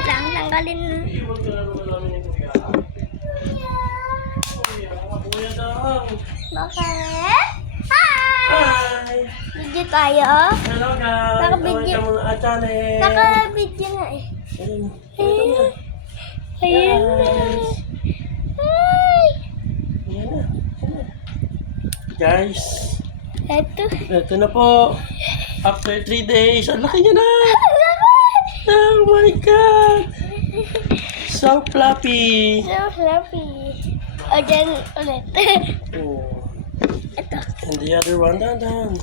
Wait lang, tanggalin. Bakit? Hi! Hi! Video tayo. Hello guys! Naka-video. Welcome to our channel! Naka-video nga eh. Ayun. Ayun na. Guys. Hi! Ayan na. Guys, Ito. ito na po. After 3 days, ang laki niya na! Oh my God! So fluffy! So happy. O, dyan ulit. Oh. Ito. And the other one, dahan.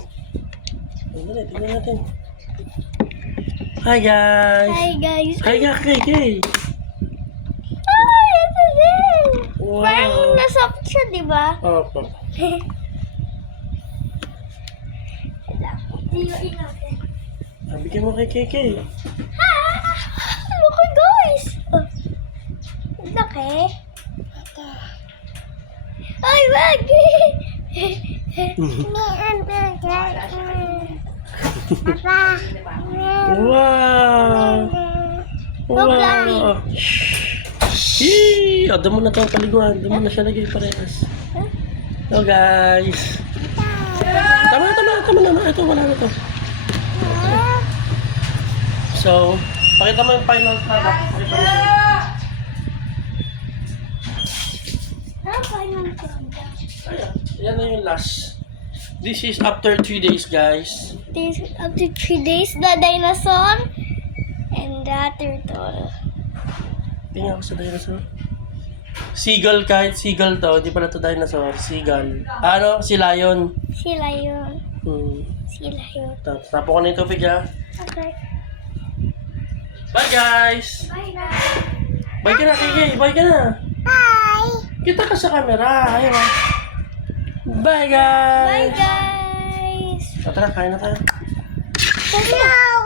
Tingnan natin. Hi guys! Hi guys. Hi KK! Ay, ito din. Wow. Parang nasoft siya, di ba? Opo. Diyuin natin. Bigyan mo kay KK. Laki guys. Oh. Laki. Ay, wag. Papa. Wow! Wow! Yee! Doon mo na itong paliguan. Doon mo na siya lagay parehas. Hello guys! Tama na. Ito, wala na ito. So, pakita mo yung final product. Pakita mo. Ayan, yan na yung last. This is after 3 days guys. This after 3 days, the dinosaur and the turtle. Tingnan ko sa dinosaur. Seagull, kahit seagull to, hindi pala to dinosaur, seagull. Ano? Si lion. Sila yun. Hmm. Sila yun. Tapo ko na yung tubig ha. Okay. Bye guys! Bye na. Bye ka na, Kiki. Bye ka na. Bye. Kita ka sa camera. Ayun ha. Bye Bye guys! guys. Tara, kain na tayo. Hello.